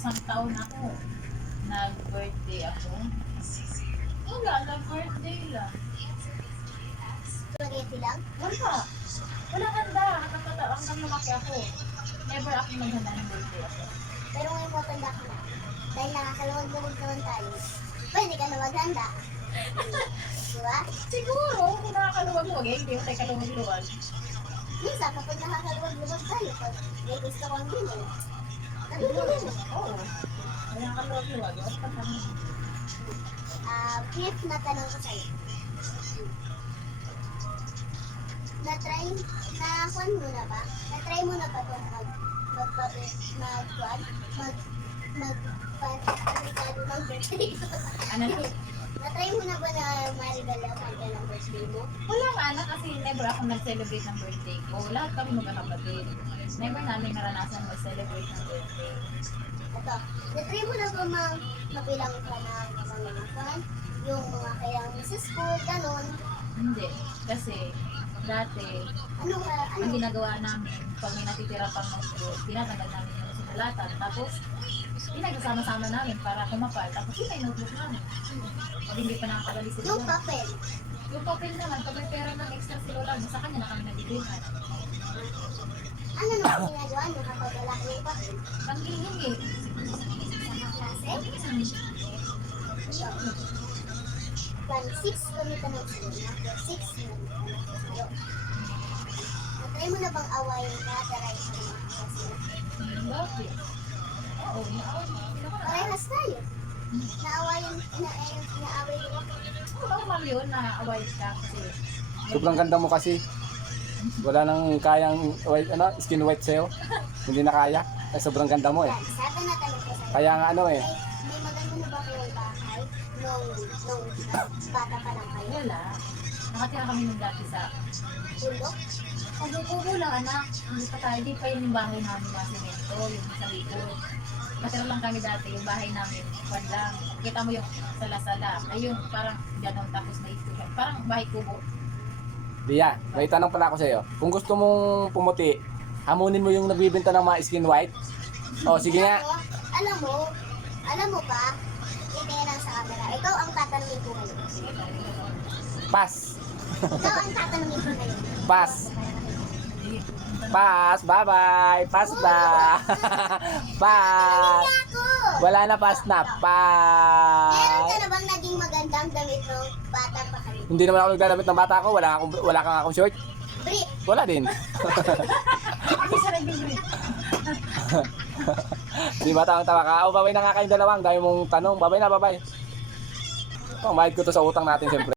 isang taon ako. Nag-birthday ako. Wala, nag-birthday lang. Spaghetti lang? Wala. Wala handa. Hanggang lumaki ako. Never ako maghanda ng birthday ako. Pero ngayon matanda ka na. Dahil nakakaluwag-luwag naman tayo. Pwede ka na maghanda. Diba? Siguro, kung nakakaluwag-luwag, hindi ako tayo kaluwag-luwag. Minsan kapag nakakaluwag-luwag tayo, pag may gusto kang bilhin, nabibili mo. Oo. Kaya kaluwag-luwag. Huwag pa kami. Fifth na tanong ko sa'yo. Na-try, na-kwan mo na ba? Na-try mo na ba itong mag-aplikado ng birthday? Ano? Na-try mo na ba na marigala pagka ng birthday mo? Wala nga anak kasi never ako nag-celebrate ng birthday ko. Lahat kami magkakapatid. Never namin naranasan mag-celebrate ng birthday. Ito, na-try mo na ba mabilang ka ng mga fan? Yung mga kailangan mo sa school, ganon. Hindi. Kasi dati, Ano ka, ang ginagawa namin, pag may natitira pang notebook, tinatanggal namin yung sinulatan. Tapos, pinagsasama-sama namin para kumapal. Tapos yun ay notebook namin. Pag hindi pa nakakagalis sila. yung papel. Yung papel naman, pag may pera ng extra sila lang, sa kanya na kami nabibigyan. Ano naman ginagawa nyo kapag wala kayong papel? Panghihingi. Sa mga klase? Plan 6 kami tanong sa'yo. After 6 months, sa'yo. Na-try mo na bang awayin ka taray sa mga klase? Bakit? Oo, Parehas tayo. Naawayin, naaway mo. normal yun na away ka kasi. Sobrang ganda mo kasi. Wala nang kayang white, skin white sa'yo. Hindi na kaya. Ay, sobrang ganda mo eh. Yan, sabi na tanong ko sa'yo. Kaya nga May maganda na ba kayong bahay nung bata pa lang kayo? Wala. Nakatira kami nung dati sa Bulok? Kubo lang anak. Hindi pa tayo, di pa yun yung bahay namin na semento, yung sa likod. Nakatira lang kami dati, yung bahay namin, kwan lang. Kita mo yung sala-sala. Ay yung parang gano'n tapos may istugan. Parang bahay kubo. Lia, may tanong pala ako sa'yo. Kung gusto mong pumuti, hamunin mo yung nagbibenta ng mga skin white. O, sige nga. Alam mo ba, itingin lang sa camera, ikaw ang tatanungin ko ngayon. Pass. Ikaw ang tatanungin ko ngayon. Pass. Pass. Bye-bye. Pass na. Pass. Ako! Wala na pass na. Meron Pass. ka na bang naging magandang damit ng bata pa kayo? Hindi naman ako nagdadamit ng bata ko. Wala kang akong short. Brief! Wala din. Hindi siya nag-green. Di ba tawang-tawa ka? O, babay na nga kayong dalawang. Dahil mong tanong. Babay na, babay. Pangbayad ko to sa utang natin, siyempre.